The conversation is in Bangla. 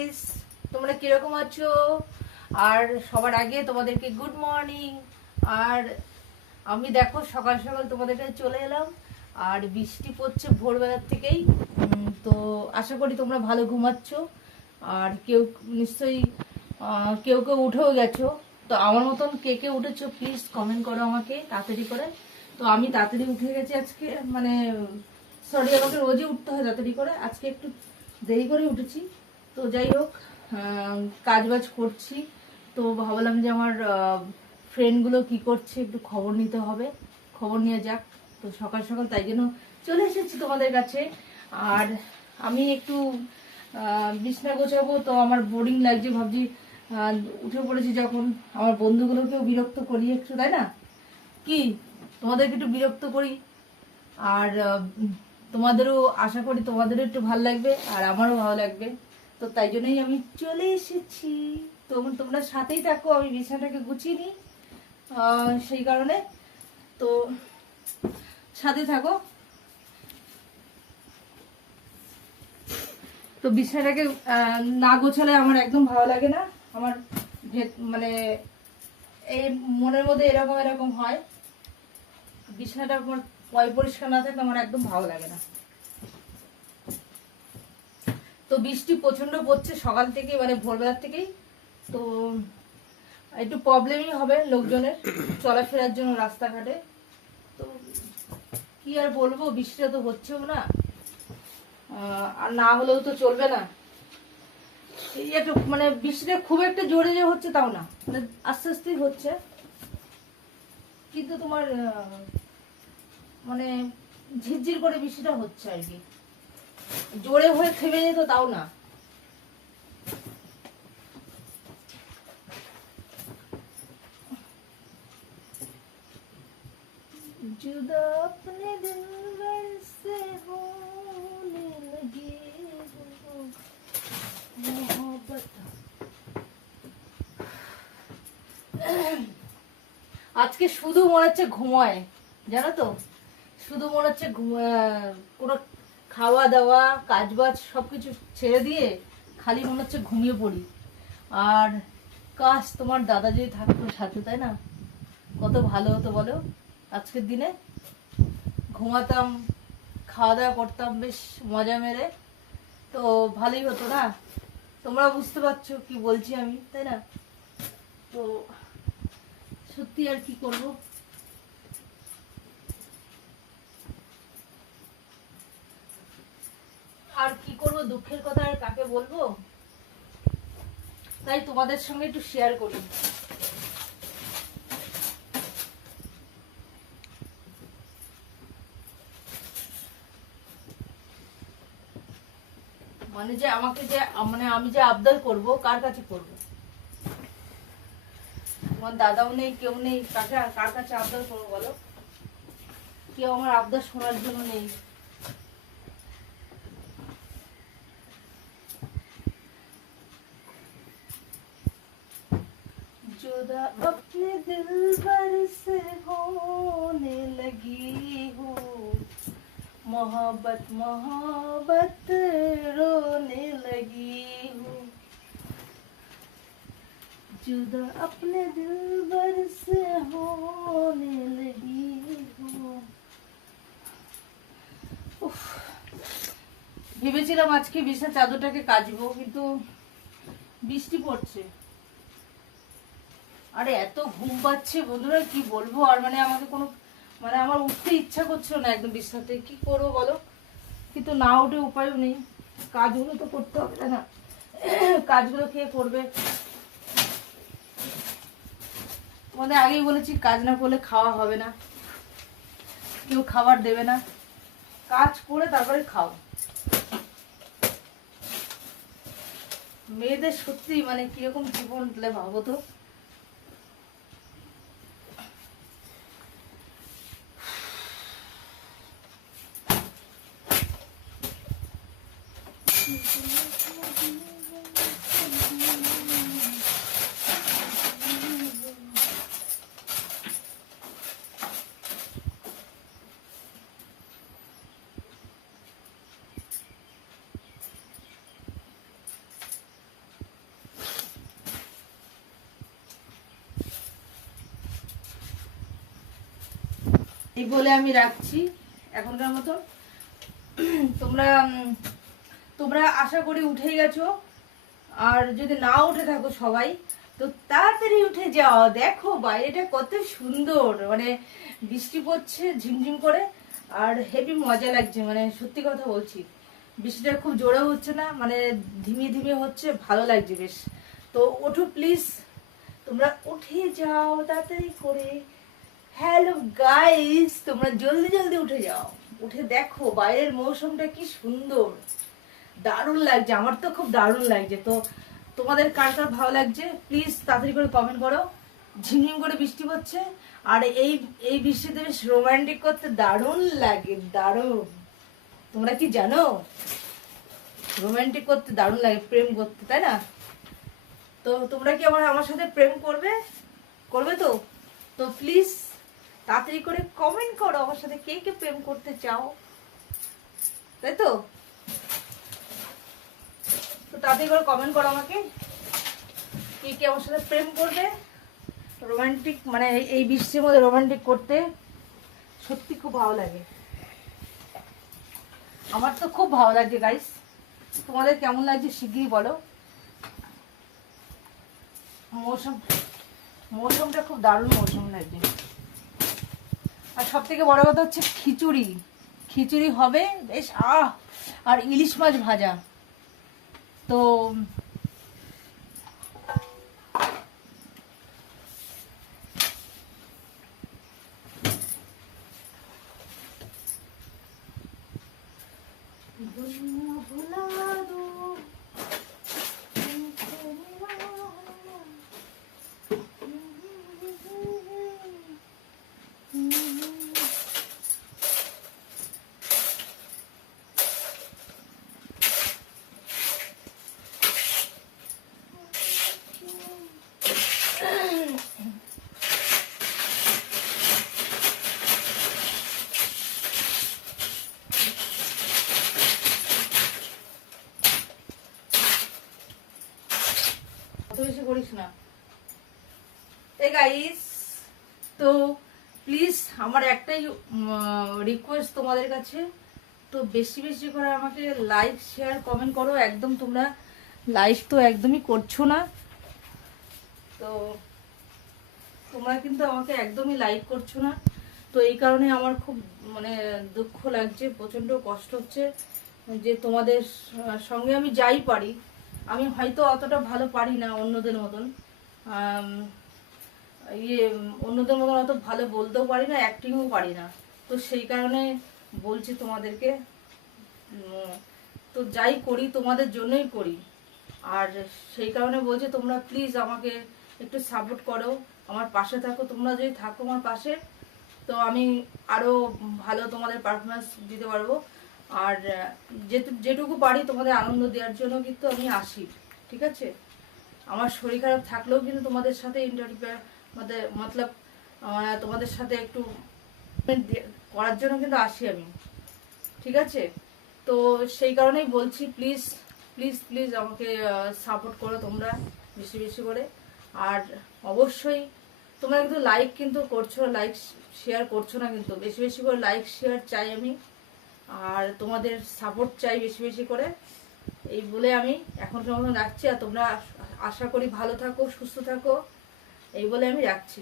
গাইস, তোমরা কিরকম আছো? আর সবার আগে তোমাদেরকে গুড মর্নিং। আর আমি দেখো সকাল সকাল তোমাদের কাছে চলে এলাম, আর বৃষ্টি পড়ছে ভোরবেলার থেকেই। তো আশা করি তোমরা ভালো ঘুমাচ্ছ, আর কেউ নিশ্চয়ই কেউ কেউ উঠেও গেছো। তো আমার মতন কে কে উঠেছো প্লিজ কমেন্ট করো আমাকে তাড়াতাড়ি করে। তো আমি তাড়াতাড়ি উঠে গেছি আজকে, মানে সরি, আমাকে রোজই উঠতে হয় তাড়াতাড়ি করে, আজকে একটু দেরি করে উঠেছি। তো যাই হোক, কাজ বাজ করছি। তো ভাবলাম যে আমার ফ্রেন্ডগুলো কি করছে একটু খবর নিতে হবে, খবর নিয়ে যাক। তো সকাল সকাল তাই জন্য চলে এসেছি তোমাদের কাছে। আর আমি একটু বিছনা গোছাবো, তো আমার বোরিং লাগছে, ভাবছি উঠে পড়েছি যখন আমার বন্ধুগুলোকেও বিরক্ত করি একটু, তাই না? কি তোমাদেরকে একটু বিরক্ত করি, আর তোমাদেরও আশা করি তোমাদেরও একটু ভালো লাগবে আর আমারও ভালো লাগবে। তো তাই জন্যই আমি চলে এসেছি। তো তোমরা সাথেই থাকো, আমি বিছানাটাকে গুছিয়ে নিই, সেই কারণে। তো সাথে থাকো। তো বিছানাটাকে না গোছালে আমার একদম ভালো লাগে না। আমার মানে এই মনের মধ্যে এরকম এরকম হয়, বিছানাটা আমার পরিষ্কার না থাকলে আমার একদম ভালো লাগে না। তো বৃষ্টি প্রচন্ড পড়ছে সকাল থেকে, মানে ভোরবেলার থেকেই। তো একটু প্রবলেমই হবে লোকজনের চলাফেরার জন্য রাস্তাঘাটে। তো কি আর বলবো, বৃষ্টিটা তো হচ্ছেও না, আর না হলেও তো চলবে না। এই একটু মানে বৃষ্টিটা খুব একটা জোরে যে হচ্ছে তাও না, মানে আস্তে আস্তেই হচ্ছে, কিন্তু তোমার মানে ঝিরঝির করে বৃষ্টিটা হচ্ছে আর কি, জোরে হয়ে থেমে যেত তাও না। जुदा अपने दिलबर से होने लगी हो मोहब्बत। আজকে শুধু মনে হচ্ছে ঘুমায়, জানো তো, শুধু মনে হচ্ছে কোনো খাওয়া দাওয়া কাজ বাজ সবকিছু ছেড়ে দিয়ে খালি মনে হচ্ছে ঘুমিয়ে পড়ি। আর কাশ তোমার দাদা যদি থাকতো সাথে, তাই না? কত ভালো হতো বলো। আজকের দিনে ঘুমাতাম, খাওয়া দাওয়া করতাম বেশ মজা মেরে, তো ভালোই হতো না? তোমরা বুঝতে পারছো কি বলছি আমি, তাই না? তো সত্যি আর কি করব। আর কি করব, দুঃখের কথা আর কাকে বলবো, তাই তোমাদের সঙ্গে একটু শেয়ার করি। মানে যে আমাকে যে মানে আমি যে আবদার করব, কার কাছে করব? তোমার দাদাও নেই, কেউ নেই, কাকে কার কাছে আবদার করবো বলো? কেউ আমার আবদার শোনার জন্য নেই। जुदा अपने दिलबर से होने लगी हूँ, मोहब्बत मोहब्बत रोने लगी हूँ, जुदा अपने दिलबर से होने लगी हूँ। ভেবেছিলাম আজকে বিছানা চাদরটাকে কাচবো, কিন্তু বৃষ্টি পড়ছে। আরে এত ঘুম পাচ্ছে বন্ধুরা, কি বলবো। আর মানে আমাকে কোনো, মানে আমার উঠতে ইচ্ছা করছিল না একদম বিছানাতে, কি করবো বলো? কিন্তু না উঠে উপায়ও নেই, কাজগুলো তো করতে হবে, তাই না? কাজগুলো কে করবে? তোমাদের আগেই বলেছি, কাজ না করলে খাওয়া হবে না, কেউ খাবার দেবে না, কাজ করে তারপরে খাও। মেয়েদের সত্যি মানে কিরকম জীবন দিলে ভাবো তো। এই বলে আমি রাখছি এখনকার মতো। তোমরা তোমরা আশা করি উঠেই গেছো, আর যদি না উঠে থাকো সবাই তো তাড়াতাড়ি উঠে যাও। দেখো বাইরেটা কত সুন্দর, মানে বৃষ্টি পড়ছে ঝিমঝিম করে, আর হেভি মজা লাগছে, মানে সত্যি কথা বলছি। বৃষ্টিটা খুব জোরে হচ্ছে না, মানে ধিমে ধিমে হচ্ছে, ভালো লাগছে বেশ। তো ওঠো প্লিজ, তোমরা উঠে যাও তাড়াতাড়ি করে। হ্যালো গাইস, তোমরা জলদি জলদি উঠে যাও, উঠে দেখো বাইরের মৌসুমটা কি সুন্দর, দারুণ লাগছে। আমার তো খুব দারুণ লাগছে। তো তোমাদের কার কার ভালো লাগছে প্লিজ তাড়াতাড়ি করে কমেন্ট করো। ঝিমঝিম করে বৃষ্টি পড়ছে, আর এই এই বৃষ্টিতে বেশ রোমান্টিক করতে দারুণ লাগে, দারুণ। তোমরা কি জানো রোমান্টিক করতে দারুণ লাগে, প্রেম করতে, তাই না? তো তোমরা কি আমার সাথে প্রেম করবে? করবে তো? তো প্লিজ তাড়াতাড়ি করে কমেন্ট করো আমার সাথে কে কে প্রেম করতে চাও, তাই তো? তো তাড়াতাড়ি করে কমেন্ট করো আমাকে কে কে আমার সাথে প্রেম করবে। রোমান্টিক, মানে এই বৃষ্টির মধ্যে রোমান্টিক করতে সত্যি খুব ভালো লাগে। আমার তো খুব ভালো লাগছে গাইস, তোমাদের কেমন লাগছে শিগগিরই বলো। মৌসুমটা খুব দারুণ মৌসুম লাগছে। আর সব থেকে বড় কথা হচ্ছে খিচুড়ি, খিচুড়ি হবে বেশ, আর ইলিশ মাছ ভাজা। তো বেশি করিস না গাইস। তো প্লিজ আমার একটাই রিকোয়েস্ট তোমাদের কাছে, তো বেশি বেশি করে আমাকে লাইক শেয়ার কমেন্ট করো। একদম তোমরা লাইক তো একদমই করছো না, তো তোমরা কিন্তু আমাকে একদমই লাইক করছো না। তো এই কারণে আমার খুব মানে দুঃখ লাগছে, প্রচন্ড কষ্ট হচ্ছে যে তোমাদের সঙ্গে আমি যাই পারি, আমি হয়তো অতটা ভালো পারি না অন্যদের মতন, অন্যদের মতন অত ভালো বলতেও পারি না, অ্যাক্টিংও পারি না। তো সেই কারণে বলছি তোমাদেরকে, তো যাই করি তোমাদের জন্যই করি, আর সেই কারণে বলছি তোমরা প্লিজ আমাকে একটু সাপোর্ট করো, আমার পাশে থাকো। তোমরা যদি থাকো আমার পাশে তো আমি আরও ভালো তোমাদের পারফরমেন্স দিতে পারবো। আর যেটুকু পারি তোমাদের আনন্দ দেওয়ার জন্য কিন্তু আমি আসি, ঠিক আছে? আমার শরীর খারাপ থাকলেও কিন্তু তোমাদের সাথে মতলব তোমাদের সাথে একটু করার জন্য কিন্তু আসি আমি, ঠিক আছে? তো সেই কারণেই বলছি প্লিজ প্লিজ প্লিজ আমাকে সাপোর্ট করো তোমরা বেশি বেশি করে। আর অবশ্যই তোমরা কিন্তু লাইক কিন্তু করছো, লাইক শেয়ার করছো না, কিন্তু বেশি বেশি করে লাইক শেয়ার চাই আমি, আর তোমাদের সাপোর্ট চাই বেশি বেশি করে। এই বলে আমি এখনকার মতন রাখছি, আর তোমরা আশা করি ভালো থাকো, সুস্থ থাকো, এই বলে আমি রাখছি।